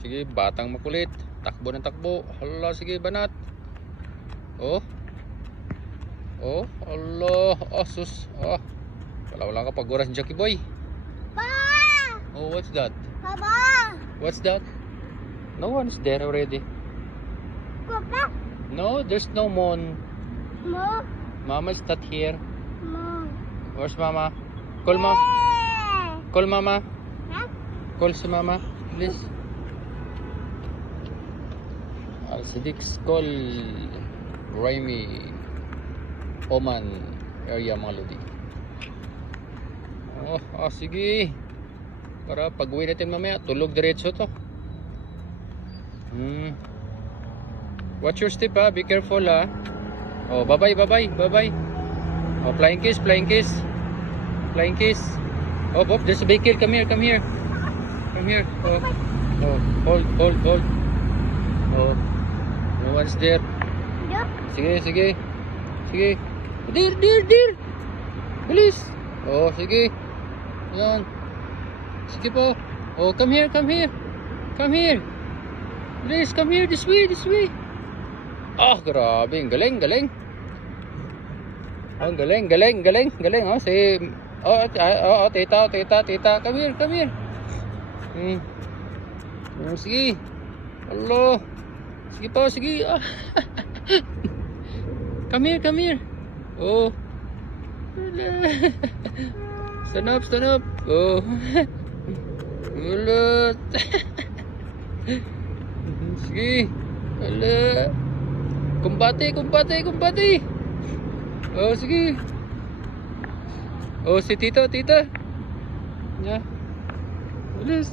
Sige, batang makulit. Takbo ng takbo. Hala, sige, banat. Oh. Oh, Allah. Sus. Wala ka pag-oras, Jackie boy. Pa! Oh, what's that? Papa! What's that? No one's there already. Papa! No, there's no moon. Mo! Mama's not here. Mo! Where's Mama? Call Mama. Call Mama. Ha? Call si Mama, please. Al-Siddiq's call. Raimi. Oman area mga lodi. Sige. Para pag-uwi natin mamaya, tulog diretso to. Watch your step ha, be careful ha. Bye-bye. Flying kiss. Bob, there's a vehicle. Come here. Hold. No one's there. Yo! Sige. Dear. Bilis. Sige. Yan. Sige po. Come here. Please, come here. This way. Grabe. Ang galing. Ang galing. Tita. Come here. Sige. Allah. Sige po. Come here. Stand up. Ulat. Sige. Ala. Kumbate. Sige. Si tita. Ya. Ulis.